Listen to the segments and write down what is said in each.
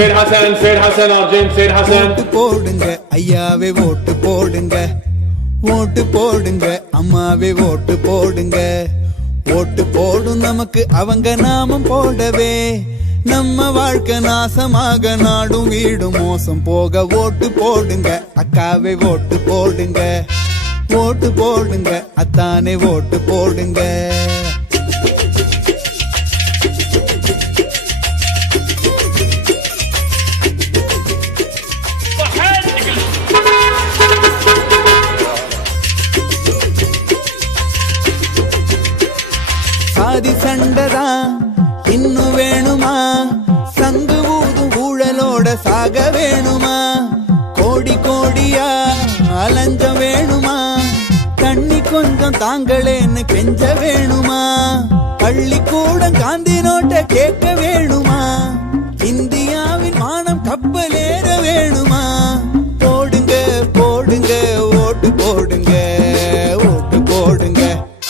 Said Hassan, Arjun, Said Hassan. ஓட்டு போடுங்க ஐயாவே ஓட்டு போடுங்க, ஓட்டு போடுங்க அம்மாவே ஓட்டு போடுங்க. ஓட்டு போடும் நமக்கு அவங்க நாமம் போடவே, நம்ம வாழ்க்கை நாசமாக நாடும் வீடும் மோசம் போக. ஓட்டு போடுங்க அக்காவே ஓட்டு போடுங்க, ஓட்டு போடுங்க அத்தானே ஓட்டு போடுங்க. சாதி சண்டைதான் இன்னும் வேணுமா, சங்கு ஊதும் ஊழலோட சாக வேணுமா, கோடி கோடியா அலஞ்சம் வேணுமா, தண்ணி கொஞ்சம் தாங்களேன்னு கெஞ்ச வேணுமா, பள்ளிக்கூடம் காந்தி நோட்ட கேட்க வேணுமா, இந்தியாவின் மானம் கப்பலேற வேணுமா. போடுங்க போடுங்க ஓட்டு போடுங்க, ஓட்டு போடுங்க.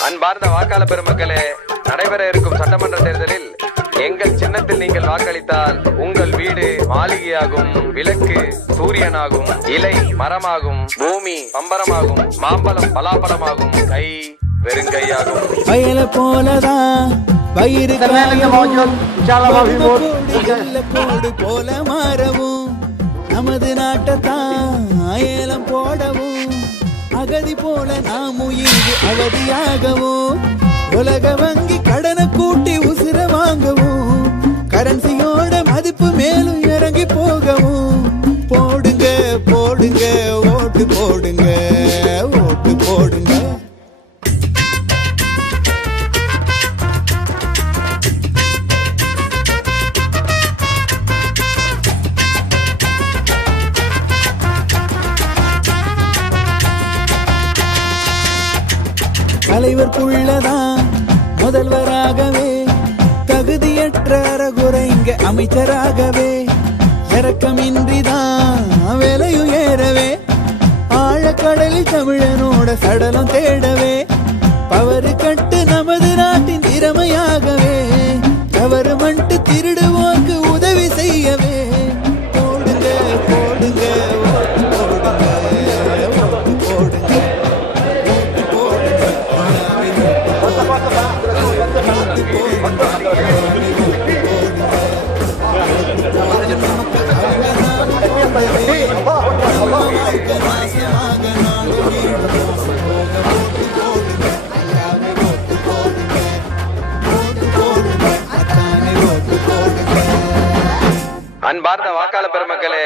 அன்பார்ந்த வாக்காளர் பெருமக்களே, நடைபெற இருக்கும் சட்டமன்ற தேர்தலில் எங்கள் சின்னத்தில் நீங்கள் வாக்களித்தால் உங்கள் வீடு மாளிகையாகும், விளக்கு சூரியனாகும், இலை மரமாகும், பூமி பம்பரமாகும், மாம்பழம் பலாப்பழமாகும், கை வெறுங்கையாகும். வயல போலதான் வயிறு கோடு போல மாறவும், நமது நாட்டைத்தான் ஏலம் போடவும், அகதி போல நாமும் இங்கு அவதியாகவும், உலக வங்கி கடனை கூட்டி உசிர வாங்கவும், கரன்சியோட மதிப்பு மேலும் இறங்கி போகவும். போடுங்க போடுங்க ஓட்டு போடுங்க, ஓட்டு போடுங்க. தலைவர்க்குள்ளதான் முதல்வராகவே, தகுதியற்ற அறகுறை இங்க அமைச்சராகவே, இறக்கமின்றிதான் விலையும் ஏறவே, ஆழக்கடலில் தமிழனோட சடலம் தேடவே, பவறு கட்டு நமது நாட்டின் திறமையாகவே, கவர்மெண்ட் திருடுவோக்கு உதவி செய்யவே. போடுங்க போடுங்க ஓட்டு போடுங்க, ஓட்டு போடுங்க. அன்பார்ந்த வாக்காளர் பெருமக்களே,